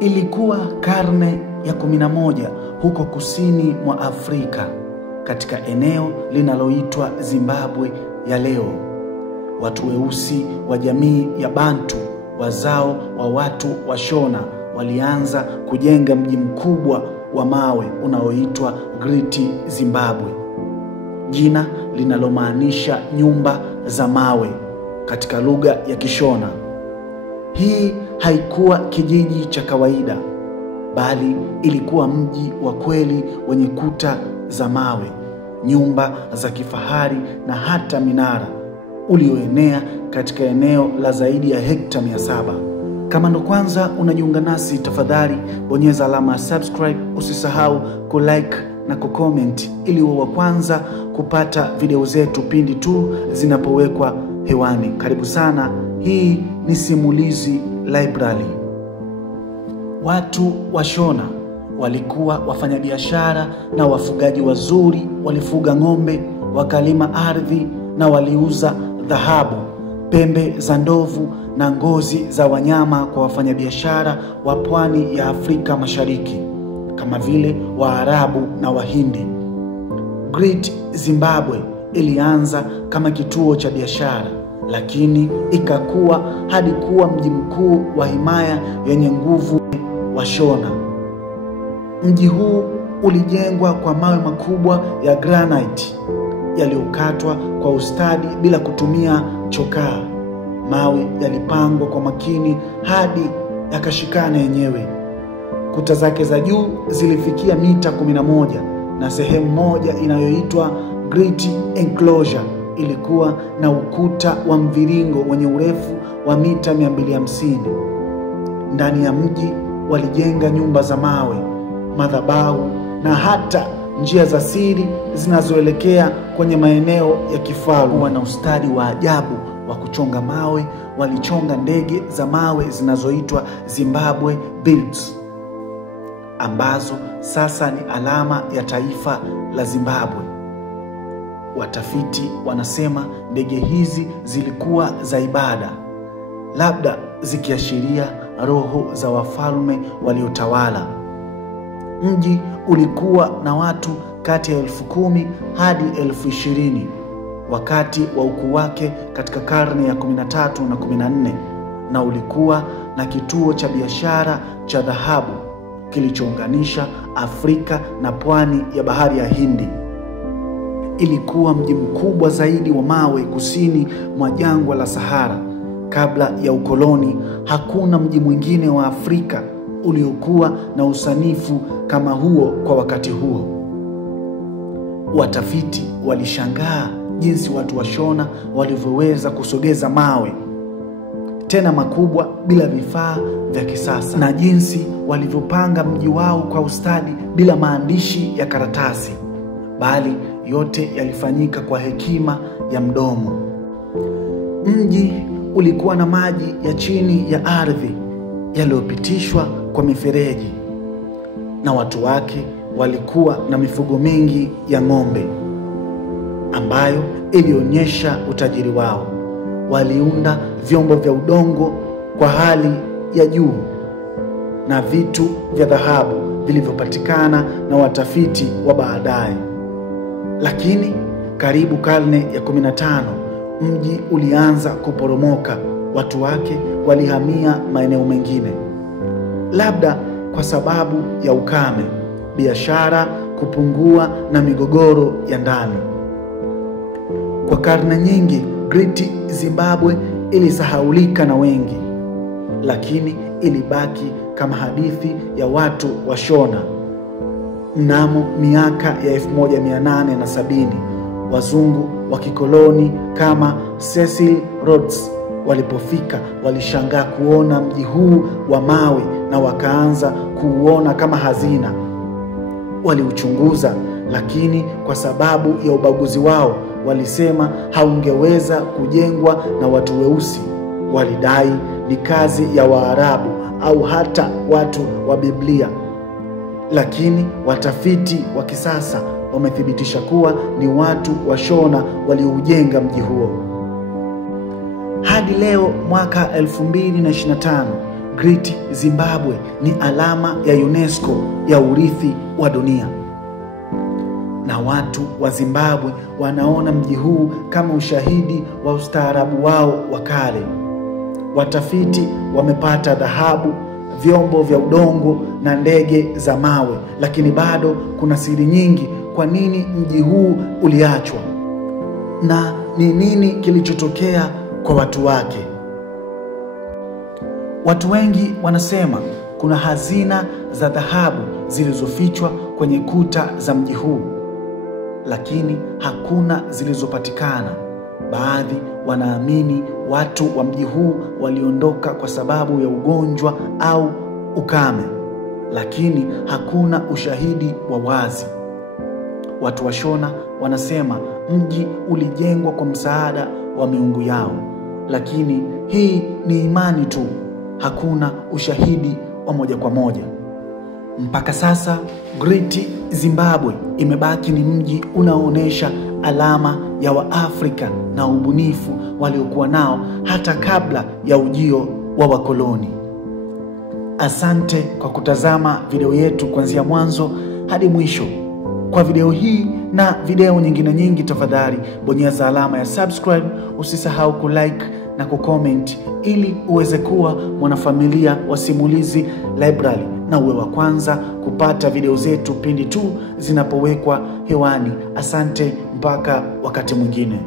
Ilikuwa karne ya 11 huko kusini mwa Afrika, katika eneo linaloitwa Zimbabwe ya leo. Watu weusi wa jamii ya Bantu, wazao wa watu wa Shona, walianza kujenga mji mkubwa wa mawe unaoitwa Great Zimbabwe, jina linalomaanisha nyumba za mawe katika lugha ya Kishona. Hii haikuwa kijiji cha kawaida, bali ilikuwa mji wa kweli wenye kuta za mawe, nyumba za kifahari na hata minara, ulioenea katika eneo la zaidi ya hekta 700. Kama ndo kwanza unajiunga nasi, tafadhali bonyeza alama ya subscribe, usisahau kulike na kucomment ili uwe wa kwanza kupata video zetu pindi tu zinapowekwa hewani. Karibu sana, hii ni Simulizi Library. Watu wa Shona walikuwa wafanyabiashara na wafugaji wazuri. Walifuga ng'ombe, wakalima ardhi na waliuza dhahabu, pembe za ndovu na ngozi za wanyama kwa wafanyabiashara wa pwani ya Afrika Mashariki kama vile Waarabu na Wahindi. Great Zimbabwe ilianza kama kituo cha biashara, lakini ikakua hadi kuwa mji mkuu wa himaya yenye nguvu wa Shona. Mji huu ulijengwa kwa mawe makubwa ya granite yaliyokatwa kwa ustadi bila kutumia chokaa. Mawe yalipangwa kwa makini hadi yakashikana yenyewe. Kuta zake za juu zilifikia mita 11 na sehemu moja inayoitwa Great Enclosure ilikuwa na ukuta wa mviringo wenye urefu wa mita 250. Ndani ya mji walijenga nyumba za mawe, madhabahu na hata njia za siri zinazoelekea kwenye maeneo ya kifalme. Na ustadi wa ajabu wa kuchonga mawe, walichonga ndege za mawe zinazoitwa Zimbabwe Birds, ambazo sasa ni alama ya taifa la Zimbabwe. Watafiti wanasema ndege hizi zilikuwa za ibada, labda zikiashiria roho za wafalme waliotawala. Mji ulikuwa na watu kati ya 10,000 hadi 20,000 wakati wa ukuu wake katika karne ya 13 na 14, na ulikuwa na kituo cha biashara cha dhahabu kilichounganisha Afrika na pwani ya bahari ya Hindi. Ilikuwa mji mkubwa zaidi wa mawe kusini mwa jangwa la Sahara. Kabla ya ukoloni, hakuna mji mwingine wa Afrika uliokuwa na usanifu kama huo kwa wakati huo. Watafiti walishangaa jinsi watu wa Shona walivyoweza kusogeza mawe, tena makubwa, bila vifaa vya kisasa, na jinsi walivyopanga mji wao kwa ustadi bila maandishi ya karatasi, bali yote yalifanyika kwa hekima ya mdomo. Mji ulikuwa na maji ya chini ya ardhi yaliyopitishwa kwa mifereji, na watu wake walikuwa na mifugo mingi ya ng'ombe ambayo ilionyesha utajiri wao. Waliunda vyombo vya udongo kwa hali ya juu na vitu vya dhahabu vilivyopatikana na watafiti wa baadaye. Lakini karibu karne ya 15 mji ulianza kuporomoka. Watu wake walihamia maeneo mengine, labda kwa sababu ya ukame, biashara kupungua na migogoro ya ndani. Kwa karne nyingi Great Zimbabwe ilisahaulika na wengi, lakini ilibaki kama hadithi ya watu wa Shona. Mnamo miaka ya 1870, wazungu wa kikoloni kama Cecil Rhodes walipofika, walishangaa kuona mji huu wa mawe na wakaanza kuuona kama hazina. Waliuchunguza, lakini kwa sababu ya ubaguzi wao walisema haungeweza kujengwa na watu weusi. Walidai ni kazi ya Waarabu au hata watu wa Biblia. Lakini watafiti wa kisasa wamethibitisha kuwa ni watu wa Shona walioujenga mji huo. Hadi leo mwaka 2025, Great Zimbabwe ni alama ya UNESCO ya urithi wa dunia, na watu wa Zimbabwe wanaona mji huu kama ushahidi wa ustaarabu wao wa kale. Watafiti wamepata dhahabu, vyombo vya udongo na ndege za mawe, lakini bado kuna siri nyingi. Kwa nini mji huu uliachwa? Na ni nini kilichotokea kwa watu wake? Watu wengi wanasema kuna hazina za dhahabu zilizofichwa kwenye kuta za mji huu, lakini hakuna zilizopatikana. Baadhi wanaamini watu wa mji huu waliondoka kwa sababu ya ugonjwa au ukame, lakini hakuna ushahidi wa wazi. Watu wa Shona wanasema mji ulijengwa kwa msaada wa miungu yao, lakini hii ni imani tu, hakuna ushahidi wa moja kwa moja. Mpaka sasa Great Zimbabwe imebaki ni mji unaoonyesha alama ya Waafrika na ubunifu waliokuwa nao hata kabla ya ujio wa wakoloni. Asante kwa kutazama video yetu kuanzia mwanzo hadi mwisho. Kwa video hii na video nyingine nyingi, tafadhali bonyeza alama ya subscribe, usisahau kulike na kucomment ili uweze kuwa mwanafamilia wa Simulizi Library na uwe wa kwanza kupata video zetu pindi tu zinapowekwa hewani. Asante mpaka wakati mwingine.